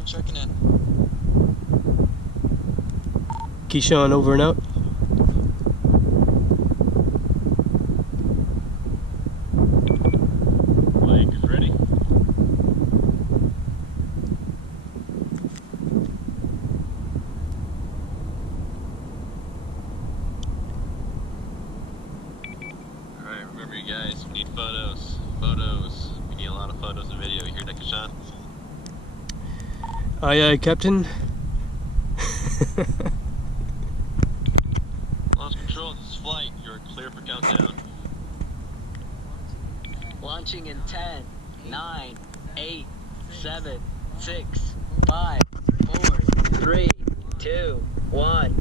I'm checking in. Keyshawn over and out. Blake is ready. Alright, remember you guys, we need photos. Photos. We need a lot of photos and video. You hear that, Keyshawn? Aye, aye, Captain. Launch control, this is flight. You're clear for countdown. Launching in 10, 9, 8, 7, 6, 5, 4, 3, 2, 1.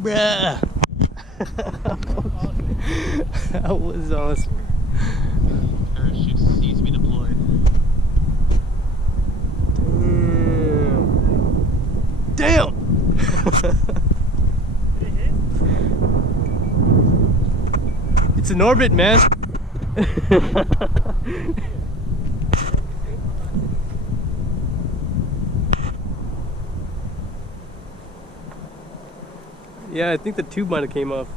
Bruh. That was awesome. Parachute needs to be deployed. Damn! It's in orbit, man. Yeah, I think the tube might have came off.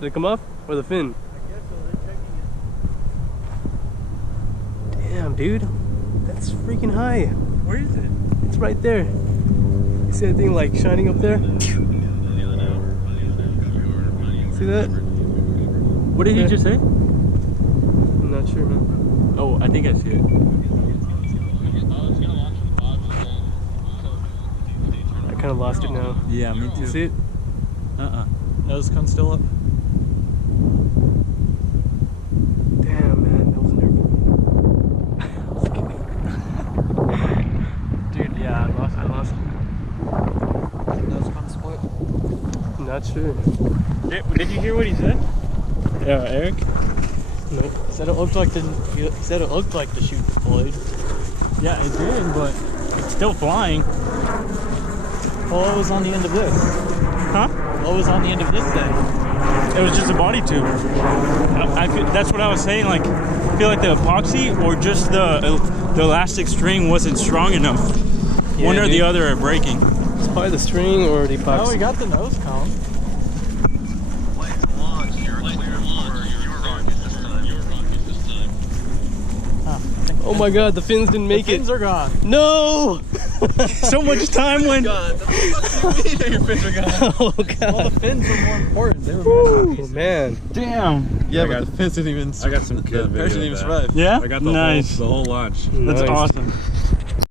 Did it come off? Or the fin? I guess so, they're checking it. Damn, dude. That's freaking high. Where is it? It's right there. You see that thing like shining up there? See that? What did he just say? I'm not sure, man. Oh, I think I see it. I kind of lost it now. Yeah, me too. You see it? Nose cone still up? Damn, man, that was an airplane. Dude, yeah, I lost it. Nose cone split. Not sure. Did you hear what he said? Yeah, Eric? Nope. Said it looked like the chute deployed. Yeah, it did, but it's still flying. Well, what was on the end of this? Huh? What was on the end of this then? It was just a body tube. That's what I was saying. Like, I feel like the epoxy or just the elastic string wasn't strong enough. Yeah, One or dude. the other are breaking. It's probably the string or the epoxy. Oh, we got the nose cone. Flight to launch. You're clear for your rocket this time. Your rocket this time. Oh my god, the fins didn't make Fins it. are gone. No! So much time went. God, what the fuck do you mean your fins are gone? Oh god. Well, the fins were more important. They were Woo, man. Damn. Yeah, but the fins didn't even. I got some good the parachute video didn't of even that. survive. Yeah? I got the Nice. whole launch. That's Nice. awesome.